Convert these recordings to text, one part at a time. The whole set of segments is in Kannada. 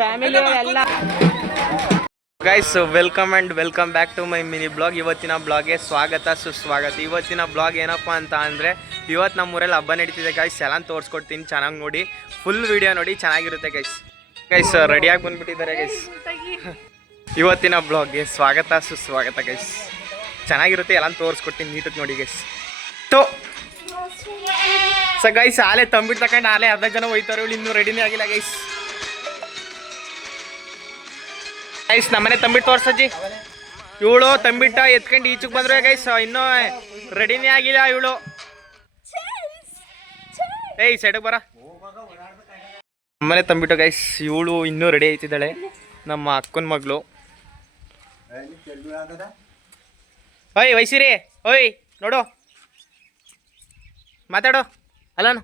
ಫ್ಯಾಮಿಲಿ ಎಲ್ಲ guys welcome and welcome back to my mini blog ಇವತ್ತಿನ ಬ್ಲಾಗ್ಗೆ ಸ್ವಾಗತ, ಸುಸ್ವಾಗತ. ಇವತ್ತಿನ ಬ್ಲಾಗ್ ಏನಪ್ಪ ಅಂತ ಅಂದರೆ ಇವತ್ತು ನಮ್ಮ ಊರಲ್ಲಿ ಹಬ್ಬ ನಡೀತಿದೆ ಗೈಸ್ ಎಲ್ಲ ತೋರಿಸ್ಕೊಡ್ತೀನಿ, ಚೆನ್ನಾಗಿ ನೋಡಿ. ಫುಲ್ ವಿಡಿಯೋ ನೋಡಿ, ಚೆನ್ನಾಗಿರುತ್ತೆ ಗೈಸ್ ಗೈಸ್ ರೆಡಿಯಾಗಿ ಬಂದ್ಬಿಟ್ಟಿದ್ದಾರೆ ಗೈಸ್ ಇವತ್ತಿನ ಬ್ಲಾಗ್ಗೆ ಸ್ವಾಗತ, ಸುಸ್ವಾಗತ ಗೈಸ್ ಚೆನ್ನಾಗಿರುತ್ತೆ ಎಲ್ಲ ತೋರಿಸ್ಕೊಡ್ತೀನಿ ನೀಟಕ್ಕೆ ನೋಡಿ ಗೈಸ್ ತೋ ಸ ಗೈಸ್ ಆಲೆ ತಂಬಿಟ್ಟು ತಗೊಂಡು ಆಲೆ ಅರ್ಧ ಜನ ಹೋಯ್ತಾರೆ ಇವಳು ಇನ್ನೂ ರೆಡಿನೇ ಆಗಿಲ್ಲ ಗೈಸ್ ಗೈಸ್ ನಮ್ಮನೆ ತಂಬಿಟ್ಟು ತೋರ್ಸಜ್ಜಿ ಇವಳು ತಂಬಿಟ್ಟ ಎತ್ಕೊಂಡು ಈಚಕ್ ಬಂದ್ರೆ ಗೈಸ್ ಇನ್ನೂ ರೆಡಿನೇ ಆಗಿಲ್ಲ ಇವಳು. ಏಯ್ ಸೈಡಗ್ ಬರ. ನಮ್ಮನೆ ತಂಬಿಟ್ಟು ಗೈಸ್ ಇವಳು ಇನ್ನೂ ರೆಡಿ ಆಯ್ತಿದ್ದಾಳೆ. ನಮ್ಮ ಅಕ್ಕನ ಮಗಳು. ಓಯ್, ವೈಸಿರಿ, ಓಯ್, ನೋಡು. ಮಾತಾಡು. ಅಲ್ಲನು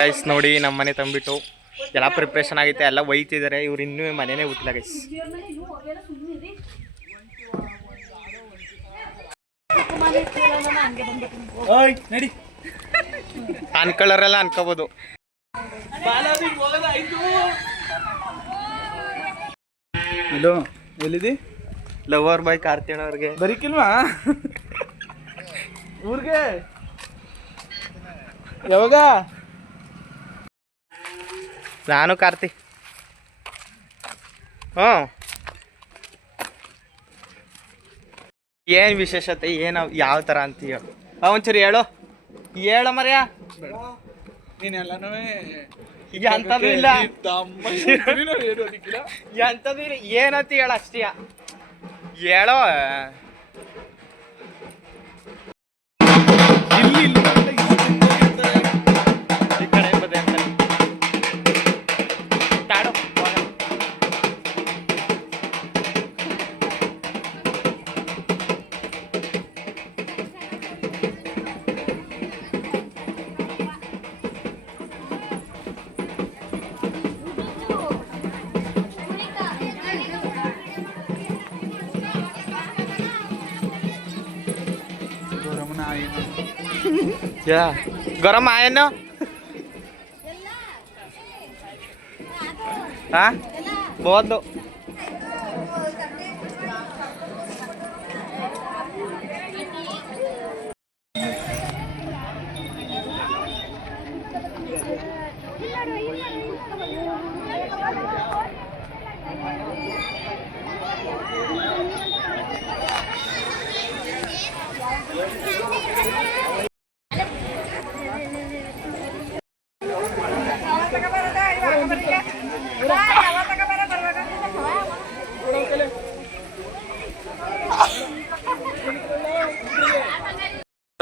ಗೈಸ್ ನೋಡಿ ನಮ್ಮ ಮನೆ ತಂಬಿಟ್ಟು ಎಲ್ಲ ಪ್ರಿಪ್ರೇಷನ್ ಆಗಿತ್ತು ಎಲ್ಲ ಒಯ್ತಿದ್ದಾರೆ. ಇವ್ರು ಇನ್ನೂ ಮನೆನೇ ಉತ್ತಲ ಗೈಸ್ ನಡಿ. ಅನ್ಕೊಳ್ಳೋರೆಲ್ಲ ಅನ್ಕೋಬೋದು. ಹಲೋ ಎಲ್ಲಿದಿ? ಲವರ್ ಬಾಯ್ ಕಾರ್ತಿಣ್ಣವ್ರಿಗೆ ಬರೀಕಿಲ್ವಾ ಊರ್ಗೆ? ಯಾವಾಗ? ನಾನು ಕಾರ್ತಿ. ಹ್ಞೂ. ಏನು ವಿಶೇಷತೆ ಏನು ಯಾವ ಥರ ಅಂತ ಹೇಳು. ಒಂಚೂರು ಹೇಳು. ಹೇಳ ಮರ್ಯ. ನೀನೆಲ್ಲನೂ ಎಂಥದ್ದು ಇಲ್ಲ. ಎಂಥದ್ದು ಇಲ್ಲ. ಏನಂತ ಹೇಳ ಅಷ್ಟೇ. ಹೇಳೋ. యా. గరం ఆయన్ను? పోవద్దు.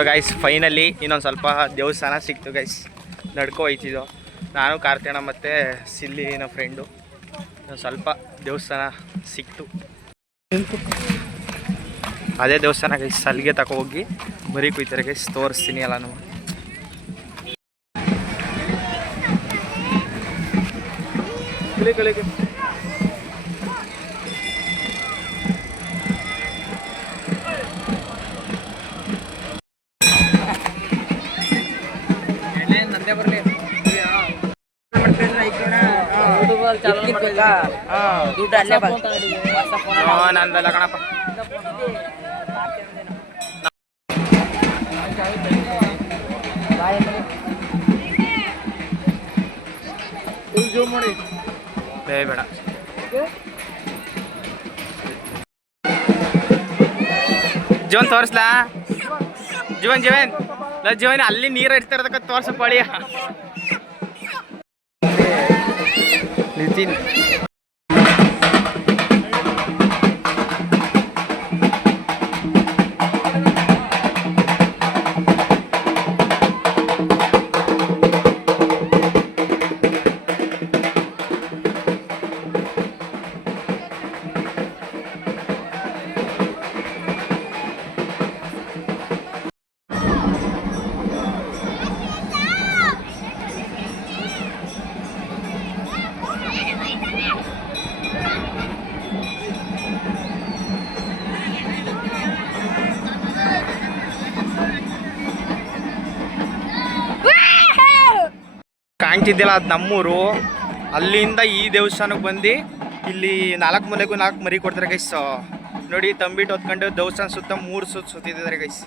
ಬೋದು ಗೈಸ್ ಫೈನಲಿ ಇನ್ನೊಂದು ಸ್ವಲ್ಪ ದೇವಸ್ಥಾನ ಸಿಕ್ತು ಗೈಸ್ ನಡ್ಕೊ ಹೋಯ್ತಿದ್ದೋ ನಾನು ಕಾರ್ತಿಯಣ ಮತ್ತು ಸಿಲ್ಲಿ ನಮ್ಮ ಫ್ರೆಂಡು ಸ್ವಲ್ಪ ದೇವಸ್ಥಾನ ಸಿಕ್ತು. ಅದೇ ದೇವಸ್ಥಾನ ಗೈಸ್ ಅಲ್ಲಿಗೆ ತಗೋ ಹೋಗಿ ಬರೀ ಕುಯ್ತಾರೆ ಗೈಸ್ ತೋರಿಸ್ತೀನಿ ನಾನು ಕಳಿ ಕಳಿ ದುಡ್ಡು ಅಲ್ಲೇ ಹಾಂ ನಂದಲ್ಲ ಕಣಪ್ಪ. ಜೂಮ್ ಮಾಡಿ ಬೇಡ. ಜೀವನ್ ತೋರಿಸ್ಲಾ? ಜೀವನ್ ಜೀವನ್. ಇಲ್ಲ ಜೀವನ್ ಅಲ್ಲಿ ನೀರು ಇಡ್ತಿರೋದಕ್ಕ ತೋರ್ಸ ಪಳಿಯ. ನಿತಿನ್. ಕಾಣ್ತಿದ್ದಿಲ್ಲ ಅದು ನಮ್ಮೂರು. ಅಲ್ಲಿಂದ ಈ ದೇವಸ್ಥಾನಕ್ಕೆ ಬಂದು ಇಲ್ಲಿ ನಾಲ್ಕು ಮನೆಗೂ ನಾಲ್ಕು ಮರಿ ಕೊಡ್ತಾರೆ ಗೈಸ್ ನೋಡಿ, ತಂಬಿಟ್ಟು ಹೊತ್ಕೊಂಡು ದೇವಸ್ಥಾನ ಸುತ್ತ ಮೂರು ಸುತ್ತ ಸುತ್ತಿದ್ದಾರೆ ಗೈಸ್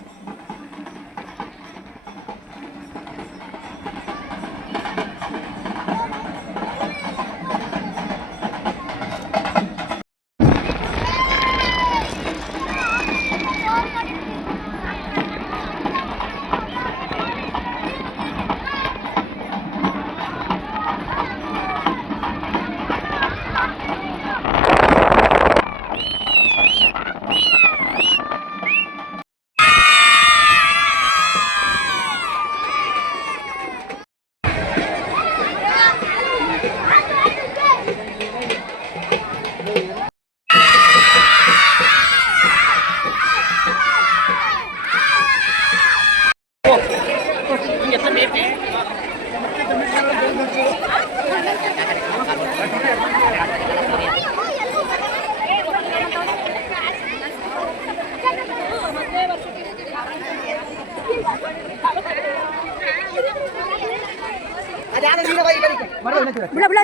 ಬಿಡ ಬಿಡ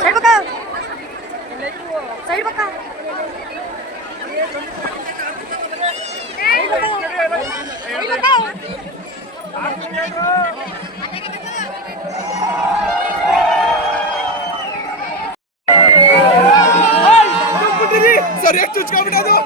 ಸೈಡ್ ಬಕ್ಕ ಸೈಡ್ ಬಕ್ಕ ಸರಿಯಾಗಿ ಚುಚ್ಕೊಂಡ್ಬಿಟ್ಟದು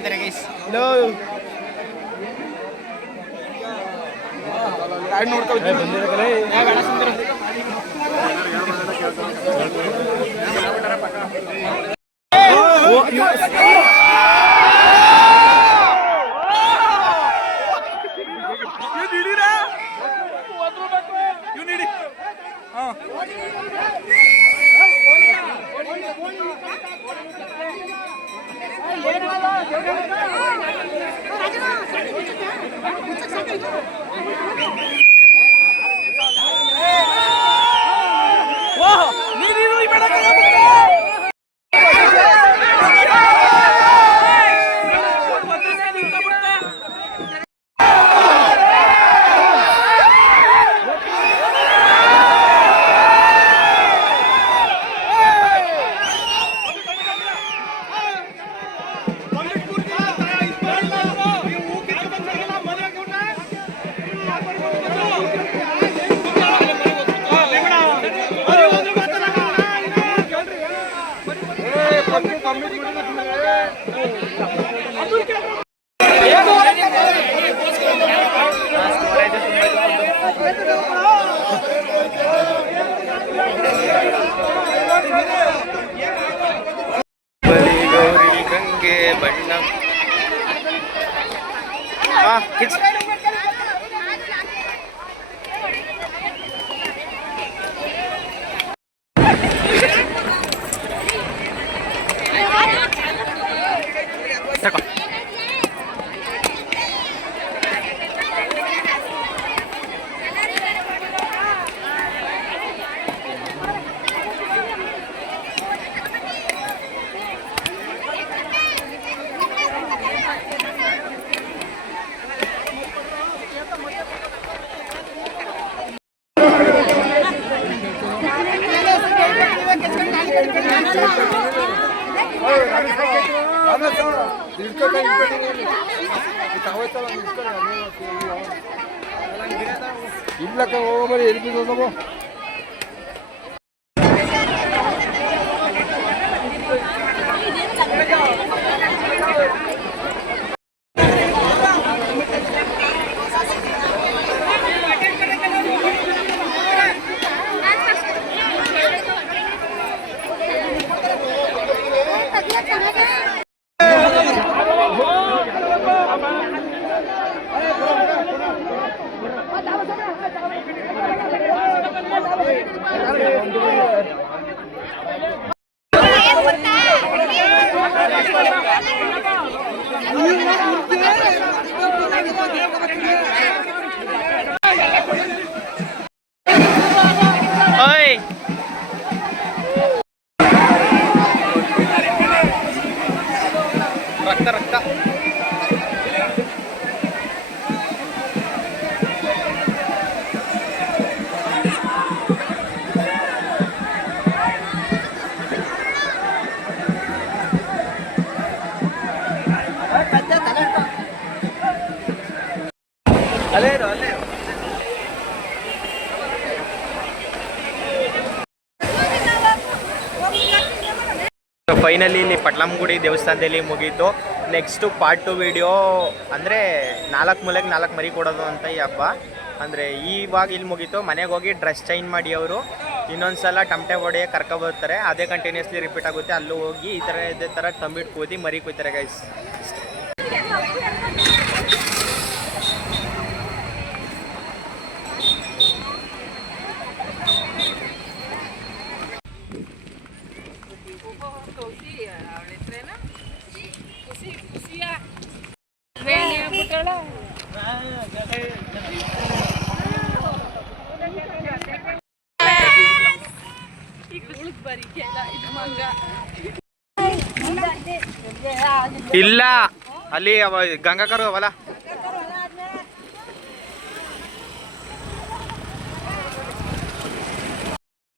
ಆಗಿದ್ದಾರೆ ಗೈಸ್ ಹಲೋ ಗಾಡಿ ನೋಡ್ಕೊಳ್ತೀನಿ ಹೋಗ್ಬರಿ ಎಲ್ಲಿ ಫೈನಲಿ ಇಲ್ಲಿ ಪಟ್ಲಂಗುಡಿ ದೇವಸ್ಥಾನದಲ್ಲಿ ಮುಗೀತು. ನೆಕ್ಸ್ಟು ಪಾರ್ಟ್ ಟು ವಿಡಿಯೋ ಅಂದರೆ ನಾಲ್ಕು ಮೂಲೆಗೆ ನಾಲ್ಕು ಮರಿ ಕೊಡೋದು ಅಂತ ಈ ಹಬ್ಬ. ಅಂದರೆ ಇವಾಗ ಇಲ್ಲಿ ಮುಗೀತು. ಮನೆಗೆ ಹೋಗಿ ಡ್ರೆಸ್ ಚೇಂಜ್ ಮಾಡಿ ಅವರು. ಇನ್ನೊಂದು ಸಲ ಟಮಟೆ ಹೊಡೆಯ ಕರ್ಕೊಬರ್ತಾರೆ ಅದೇ ಕಂಟಿನ್ಯೂಸ್ಲಿ ರಿಪೀಟ್ ಆಗುತ್ತೆ. ಅಲ್ಲೂ ಹೋಗಿ ಈ ಥರ ಇದೇ ಥರ ತಂಬಿಟ್ಟು ಕೂದಿ ಮರಿ ಕೂತಾರೆ ಗೈಸ್ ಅಲ್ಲಿ ಅವ ಗಂಗಾಕರು ಅವಲ್ಲ?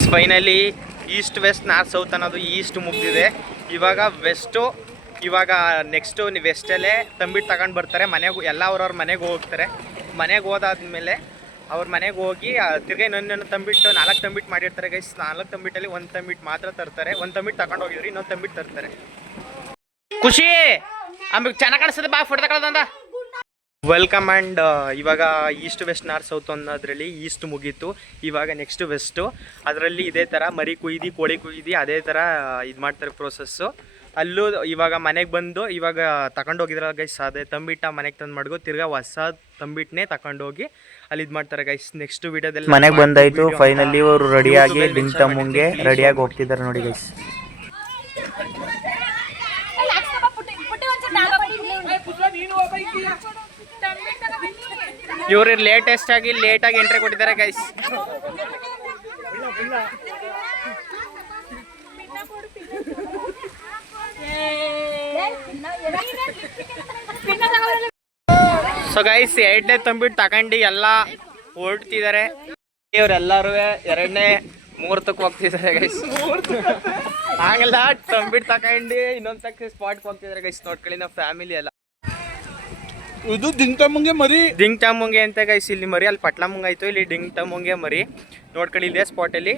Finally east west north south ಅನ್ನೋದು ಈಸ್ಟ್ ಮುಗ್ದಿದೆ. ಇವಾಗ ವೆಸ್ಟು ಇವಾಗ ನೆಕ್ಸ್ಟು ವೆಸ್ಟಲ್ಲೇ ತಂಬಿಟ್ಟು ತಗೊಂಡು ಬರ್ತಾರೆ. ಮನೆಗೆ ಎಲ್ಲ ಅವ್ರವ್ರ ಮನೆಗೆ ಹೋಗ್ತಾರೆ. ಮನೆಗೆ ಹೋದಾದ್ಮೇಲೆ ಅವ್ರ ಮನೆಗೆ ಹೋಗಿ ತಿರ್ಗಿ ಇನ್ನೊಂದೊಂದು ತಂಬಿಟ್ಟು ನಾಲ್ಕು ತಂಬಿಟ್ಟು ಮಾಡಿರ್ತಾರೆ ಗೈಸ್ ನಾಲ್ಕು ತಂಬಿಟ್ಟಲ್ಲಿ ಒಂದು ತಂಬಿಟ್ಟು ಮಾತ್ರ ತರ್ತಾರೆ. ಒಂದು ತಂಬಿಟ್ಟು ತಗೊಂಡು ಹೋಗಿದ್ರಿ ಇನ್ನೊಂದು ತಂಬಿಟ್ಟು ತರ್ತಾರೆ. ಖುಷಿ! ಆಮೇಲೆ ಚೆನ್ನಾಗಿ ಕಾಣಿಸ್ತದೆ ಬಾ ಫೋಟೋ ತಗೊಳ್ಳೋದಂದ ವೆಲ್ಕಮ್ ಆ್ಯಂಡ್ ಇವಾಗ ಈಸ್ಟ್ ವೆಸ್ಟ್ ನಾರ್ತ್ ಸೌತ್ ಅನ್ನೋದ್ರಲ್ಲಿ ಈಸ್ಟ್ ಮುಗೀತು. ಇವಾಗ ನೆಕ್ಸ್ಟ್ ವೆಸ್ಟು ಅದರಲ್ಲಿ ಇದೇ ಥರ ಮರಿ ಕುಯ್ದು ಕೋಳಿ ಕುಯ್ದು ಅದೇ ಥರ ಇದು ಮಾಡ್ತಾರೆ ಪ್ರೋಸೆಸ್ಸು ಅಲ್ಲೂ ಇವಾಗ ಮನೆಗೆ ಬಂದು ಇವಾಗ ತಗೊಂಡು ಹೋಗಿದ್ರಲ್ಲ ಗೈಸ್ ಅದೇ ತಂಬಿಟ್ಟ ಮನೆಗೆ ತಂದು ಮಾಡ್ಕೊ ತಿರ್ಗಾ ಹೊಸ ತಂಬಿಟ್ಟನೇ ತಗೊಂಡೋಗಿ ಅಲ್ಲಿ ಇದು ಮಾಡ್ತಾರೆ ಗೈಸ್ ನೆಕ್ಸ್ಟ್ ವಿಡಿಯೋದಲ್ಲಿ ಮನೆಗೆ ಬಂದಾಯಿತು ಫೈನಲಿ ಅವರು ರೆಡಿಯಾಗಿ ಡಿಂಗ್ ಮುಂಗೆ ರೆಡಿಯಾಗಿ ಹೋಗ್ತಿದ್ದಾರೆ ನೋಡಿ ಗೈಸ್ ಇವ್ರು ಲೇಟೆಸ್ಟ್ ಆಗಿ ಲೇಟಾಗಿ ಎಂಟ್ರಿ ಕೊಟ್ಟಿದ್ದಾರೆ ಗೈಸ್ ಸೊ ಗೈಸ್ ಎರಡನೇ ತಂಬಿಟ್ಟು ತಗೊಂಡು ಎಲ್ಲ ಹೊರಡ್ತಿದ್ದಾರೆ. ಇವರೆಲ್ಲರೂ ಎರಡನೇ ಮುಹೂರ್ತಕ್ಕೆ ಹೋಗ್ತಿದ್ದಾರೆ ಗೈಸ್ ಆಗಲ್ಲ ತಂಬಿಟ್ಟು ತಗೊಂಡು ಇನ್ನೊಂದ್ ತಕ್ಕ ಸ್ಪಾಟ್ಗೆ ಹೋಗ್ತಿದ್ದಾರೆ ಗೈಸ್ ನೋಡ್ಕೊಳ್ಳಿ ನಾವು ಫ್ಯಾಮಿಲಿ ಎಲ್ಲ. ಇದು ಮುಂಗೆ ಮರಿ. ಡಿಂಗ್ ಟಮುಂಗೆ ಅಂತ ಗೈಸ್ ಇಲ್ಲಿ ಮರಿ, ಅಲ್ಲಿ ಪಟ್ಲಮುಂಗ್ ಆಯ್ತು, ಇಲ್ಲಿ ಡಿಂಗ್ ಟಮುಂಗೆ ಮರಿ. ನೋಡ್ಕೊಳ್ಳಿ ಸ್ಪಾಟ್ ಅಲ್ಲಿ.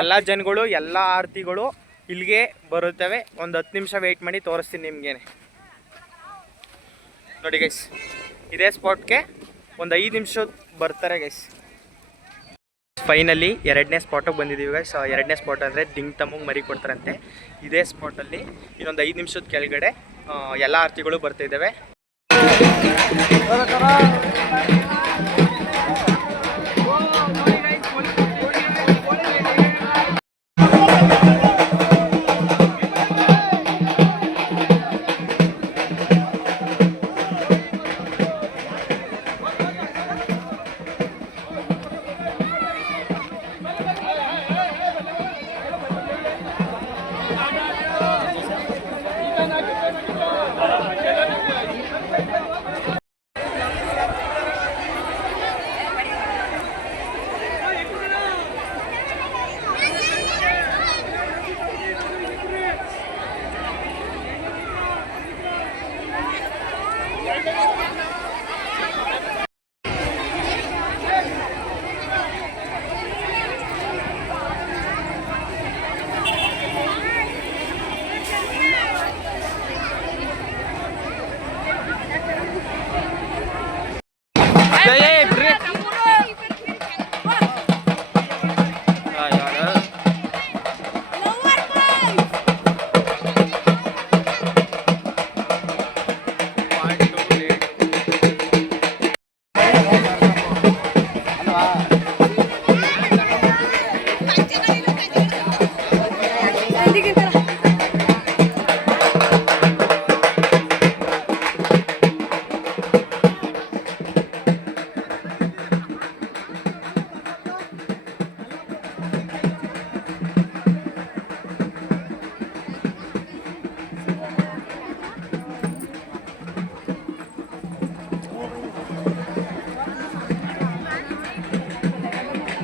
ಎಲ್ಲ ಜನಗಳು, ಎಲ್ಲ ಆರತಿಗಳು ಇಲ್ಲಿಗೆ ಬರುತ್ತವೆ. ಒಂದು ಹತ್ತು ನಿಮಿಷ ವೆಯ್ಟ್ ಮಾಡಿ ತೋರಿಸ್ತೀನಿ ನಿಮ್ಗೇನೆ. ನೋಡಿ ಗೈಸ್ ಇದೇ ಸ್ಪಾಟ್ಗೆ ಒಂದು ಐದು ನಿಮಿಷ ಬರ್ತಾರೆ ಗೈಸ್ ಫೈನಲಿ ಎರಡನೇ ಸ್ಪಾಟಿಗೆ ಬಂದಿದ್ದೀವಿ ಗೈಸ್ ಎರಡನೇ ಸ್ಪಾಟ್ ಅಂದರೆ ದಿಂಗ್ ತಮ್ಮಂಗೆ ಮರಿ ಕೊಡ್ತಾರಂತೆ. ಇದೇ ಸ್ಪಾಟಲ್ಲಿ ಇನ್ನೊಂದು ಐದು ನಿಮಿಷದ ಕೆಳಗಡೆ ಎಲ್ಲ ಆರತಿಗಳು ಬರ್ತಿದ್ದಾವೆ ಬರ करा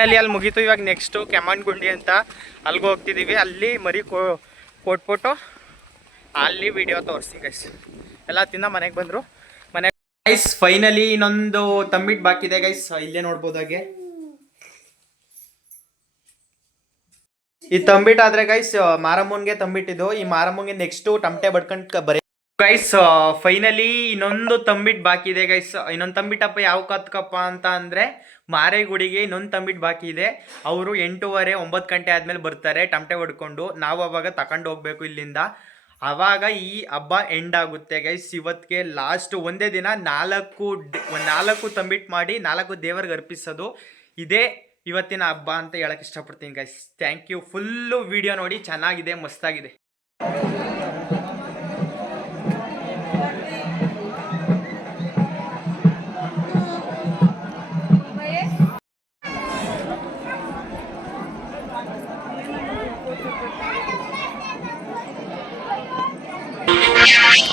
ಫೈನಲಿ ಅಲ್ಲಿ ಮುಗೀತು. ಇವಾಗ ನೆಕ್ಸ್ಟು ಗುಂಡಿ ಅಂತ ಅಲ್ಲಿಗೆ ಹೋಗ್ತಿದ್ದೀವಿ ಅಲ್ಲಿ ಮರಿ ಕೊ, ಕೊಟ್ಬಿಟ್ಟು ಅಲ್ಲಿ ವಿಡಿಯೋ ತೋರಿಸ್ತೀನಿ ಗೈಸ್ ಎಲ್ಲ ತಿನ್ನ, ಮನೆಗೆ ಬಂದರು. ಮನೆ ಗೈಸ್ ಫೈನಲಿ ಇನ್ನೊಂದು ತಂಬಿಟ್ಟು ಬಾಕಿದೆ ಗೈಸ್ ಇಲ್ಲೇ ನೋಡ್ಬೋದಾಗೆ ಈ ತಂಬಿಟ್ ಆದ್ರೆ ಗೈಸ್ ಮಾರಮ್ಮನ್ಗೆ ತಂಬಿಟ್ಟಿದ್ದು ಈ ಮಾರಮ್ಮನ್ಗೆ ನೆಕ್ಸ್ಟ್ ಟಮಟೆ ಬಡ್ಕೊಂಡು ಬರೀ ಗೈಸ್ ಫೈನಲಿ ಇನ್ನೊಂದು ತಂಬಿಟ್ ಬಾಕಿದೆ ಗೈಸ್ ಇನ್ನೊಂದು ತಂಬಿಟ್ಟಪ್ಪ ಯಾವ ಕತ್ಕಪ್ಪ ಅಂತ ಅಂದ್ರೆ ಮಾರೆಗುಡಿಗೆ ಇನ್ನೊಂದು ತಂಬಿಟ್ಟು ಬಾಕಿ ಇದೆ. ಅವರು ಎಂಟೂವರೆ, ಒಂಬತ್ತು ಗಂಟೆ ಆದಮೇಲೆ ಬರ್ತಾರೆ. ಟಮಟೆ ಹೊಡ್ಕೊಂಡು ನಾವು ಅವಾಗ ತಗೊಂಡು ಹೋಗ್ಬೇಕು ಇಲ್ಲಿಂದ. ಅವಾಗ ಈ ಹಬ್ಬ ಎಂಡ್ ಆಗುತ್ತೆ ಗೈಸ್ ಇವತ್ತಿಗೆ ಲಾಸ್ಟ್ ಒಂದೇ ದಿನ ನಾಲ್ಕು ನಾಲ್ಕು ತಂಬಿಟ್ ಮಾಡಿ ನಾಲ್ಕು ದೇವರಿಗೆ ಅರ್ಪಿಸೋದು. ಇದೇ ಇವತ್ತಿನ ಹಬ್ಬ ಅಂತ ಹೇಳಕ್ ಇಷ್ಟಪಡ್ತೀನಿ guys thank you full video ನೋಡಿ ಚೆನ್ನಾಗಿದೆ, ಮಸ್ತಾಗಿದೆ. Yeah.